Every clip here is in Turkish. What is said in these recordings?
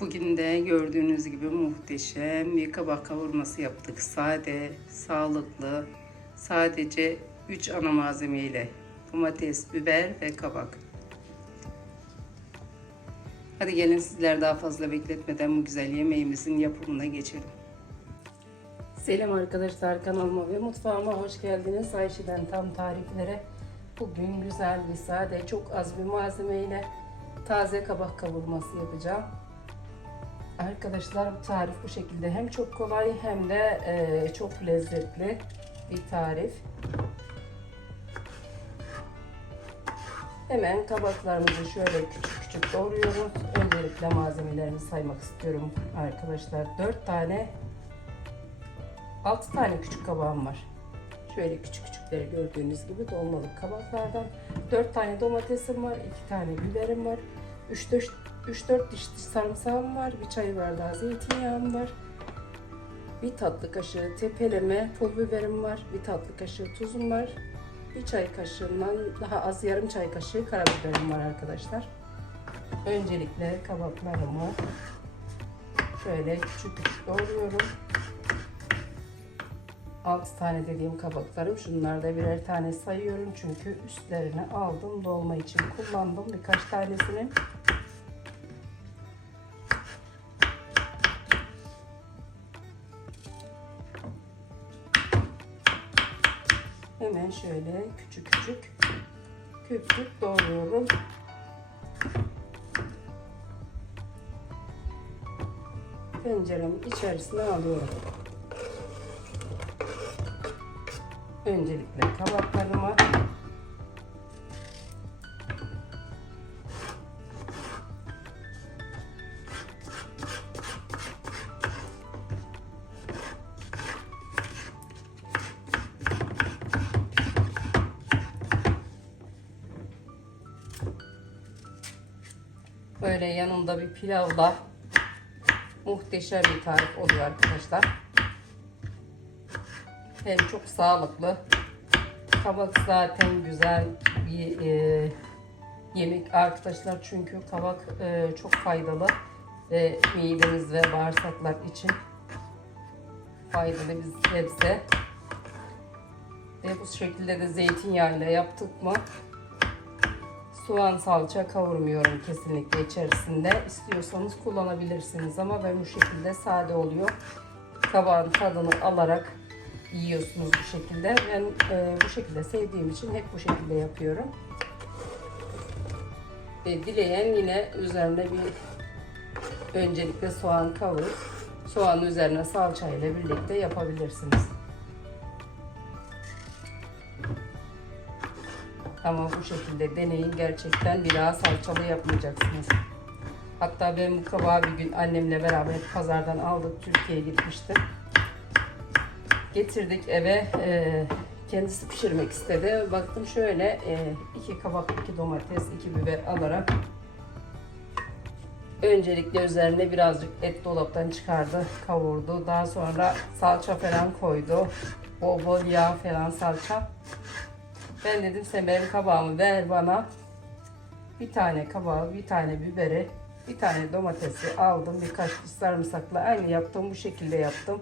Bugün de gördüğünüz gibi muhteşem bir kabak kavurması yaptık. Sade, sağlıklı, sadece 3 ana malzeme ile domates, biber ve kabak. Hadi gelin sizler daha fazla bekletmeden bu güzel yemeğimizin yapımına geçelim. Selam arkadaşlar kanalıma ve mutfağıma hoş geldiniz. Ayşe'den tam tariflere bugün güzel bir sade çok az bir malzemeyle taze kabak kavurması yapacağım. Arkadaşlar bu tarif bu şekilde hem çok kolay hem de e, çok lezzetli bir tarif. Hemen kabaklarımızı şöyle küçük küçük doğruyoruz. Öncelikle malzemelerimi saymak istiyorum arkadaşlar. 4 tane 6 tane küçük kabağım var. Şöyle küçük küçükleri gördüğünüz gibi dolmalık kabaklardan. 4 tane domatesim var, 2 tane biberim var. 3-4 3-4 diş sarımsağım var, bir çay bardağı zeytinyağım var. Bir tatlı kaşığı tepeleme pul biberim var, bir tatlı kaşığı tuzum var. Bir çay kaşığından daha az yarım çay kaşığı karabiberim var arkadaşlar. Öncelikle kabaklarımı şöyle küçük küçük doğruyorum. 6 tane dediğim kabaklarım. Şunlar da birer tane sayıyorum çünkü üstlerini aldım. Dolma için kullandım birkaç tanesini. Hemen şöyle küçük küçük küp küp doğruyorum. Tenceremin içerisine alıyorum. Öncelikle kabaklarıma böyle yanında bir pilavla muhteşem bir tarif oluyor arkadaşlar. Hem çok sağlıklı. Kabak zaten güzel bir e, yemek arkadaşlar çünkü kabak e, çok faydalı ve midemiz ve bağırsaklar için faydalı bir sebze. Ve bu şekilde de zeytinyağıyla yaptık mı soğan salça kavurmuyorum kesinlikle içerisinde. İstiyorsanız kullanabilirsiniz ama ben bu şekilde sade oluyor. Kabağın tadını alarak yiyorsunuz bu şekilde. Ben e, bu şekilde sevdiğim için hep bu şekilde yapıyorum. Ve dileyen yine üzerine bir öncelikle soğan kavurup soğanın üzerine salça ile birlikte yapabilirsiniz. Ama bu şekilde deneyin gerçekten bir daha salçalı yapmayacaksınız. Hatta ben bu kabağı bir gün annemle beraber pazardan aldık Türkiye'ye gitmiştim getirdik eve. E, kendisi pişirmek istedi. Baktım şöyle e, iki kabak, iki domates, iki biber alarak öncelikle üzerine birazcık et dolaptan çıkardı, kavurdu. Daha sonra salça falan koydu. Bol bol yağ falan salça. Ben dedim sen benim kabağımı ver bana. Bir tane kabağı, bir tane biberi, bir tane domatesi aldım. Birkaç diş sarımsakla aynı yaptım. Bu şekilde yaptım.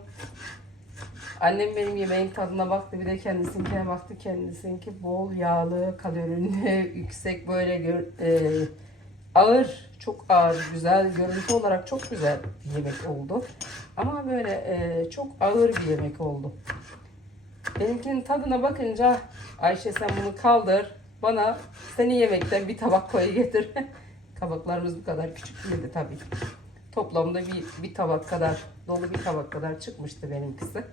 Annem benim yemeğin tadına baktı bir de kendisinkine baktı. Kendisinki bol yağlı, kalorili, yüksek böyle gör, e, ağır, çok ağır, güzel, görüntü olarak çok güzel bir yemek oldu. Ama böyle e, çok ağır bir yemek oldu. Benimkinin tadına bakınca Ayşe sen bunu kaldır. Bana senin yemekten bir tabak koy getir. Kabaklarımız bu kadar küçük değildi tabii. Toplamda bir, bir tabak kadar, dolu bir tabak kadar çıkmıştı benimkisi.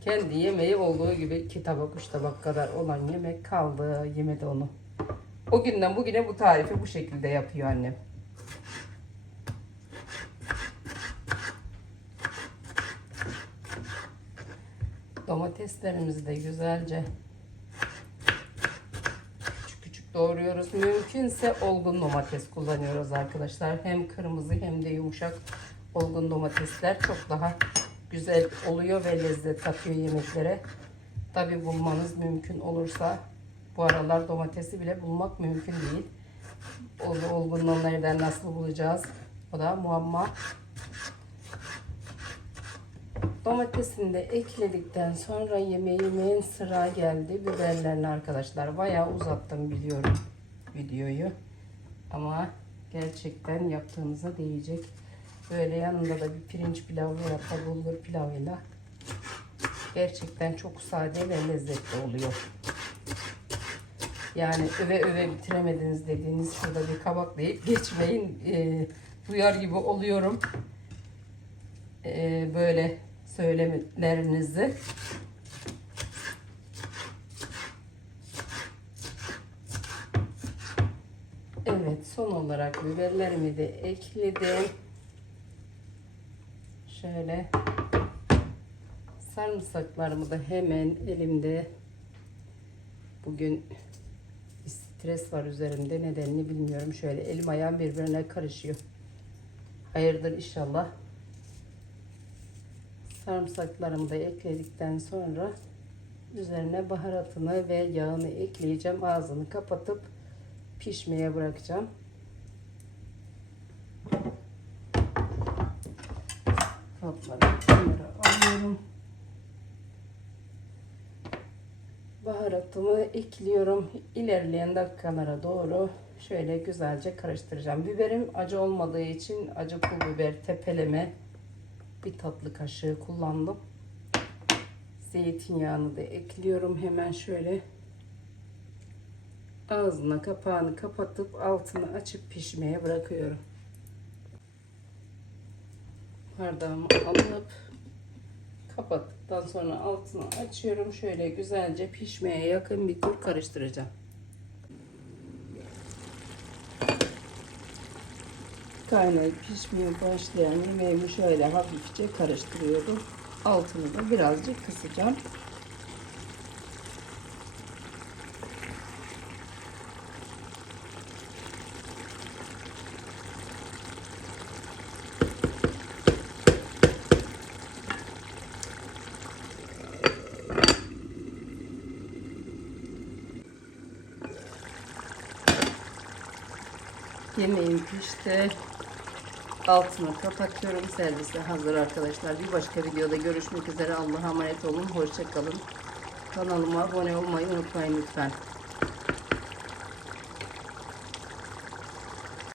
Kendi yemeği olduğu gibi iki tabak, üç tabak kadar olan yemek kaldı. Yemedi onu. O günden bugüne bu tarifi bu şekilde yapıyor annem. Domateslerimizi de güzelce doğruyoruz. Mümkünse olgun domates kullanıyoruz arkadaşlar. Hem kırmızı hem de yumuşak olgun domatesler çok daha güzel oluyor ve lezzet katıyor yemeklere. Tabi bulmanız mümkün olursa bu aralar domatesi bile bulmak mümkün değil. O olgunluğu nereden nasıl bulacağız? O da muamma. Domatesini de ekledikten sonra yemeğimin sıra geldi. Biberlerini arkadaşlar bayağı uzattım biliyorum videoyu. Ama gerçekten yaptığınıza değecek. Böyle yanında da bir pirinç pilavı ya da bulgur pilavıyla gerçekten çok sade ve lezzetli oluyor. Yani öve öve bitiremediniz dediğiniz şurada bir kabak deyip geçmeyin. Ee, duyar gibi oluyorum. Ee, böyle söylemelerinizi. Evet son olarak biberlerimi de ekledim. Şöyle sarımsaklarımı da hemen elimde bugün bir stres var üzerimde nedenini bilmiyorum. Şöyle elim ayağım birbirine karışıyor. Hayırdır inşallah. Sarımsaklarımı da ekledikten sonra üzerine baharatını ve yağını ekleyeceğim. Ağzını kapatıp pişmeye bırakacağım. Alıyorum. Baharatımı ekliyorum. İlerleyen dakikalara doğru şöyle güzelce karıştıracağım. Biberim acı olmadığı için acı pul biber tepeleme bir tatlı kaşığı kullandım. Zeytinyağını da ekliyorum hemen şöyle. Ağzına kapağını kapatıp altını açıp pişmeye bırakıyorum. Bardağımı alıp kapattıktan sonra altını açıyorum. Şöyle güzelce pişmeye yakın bir tur karıştıracağım. Kaynayıp pişmeye başlayan yemeğimi şöyle hafifçe karıştırıyorum. Altını da birazcık kısacağım. Yemeğim pişti. Altını kapatıyorum. Servise hazır arkadaşlar. Bir başka videoda görüşmek üzere. Allah'a emanet olun. Hoşçakalın. Kanalıma abone olmayı unutmayın lütfen.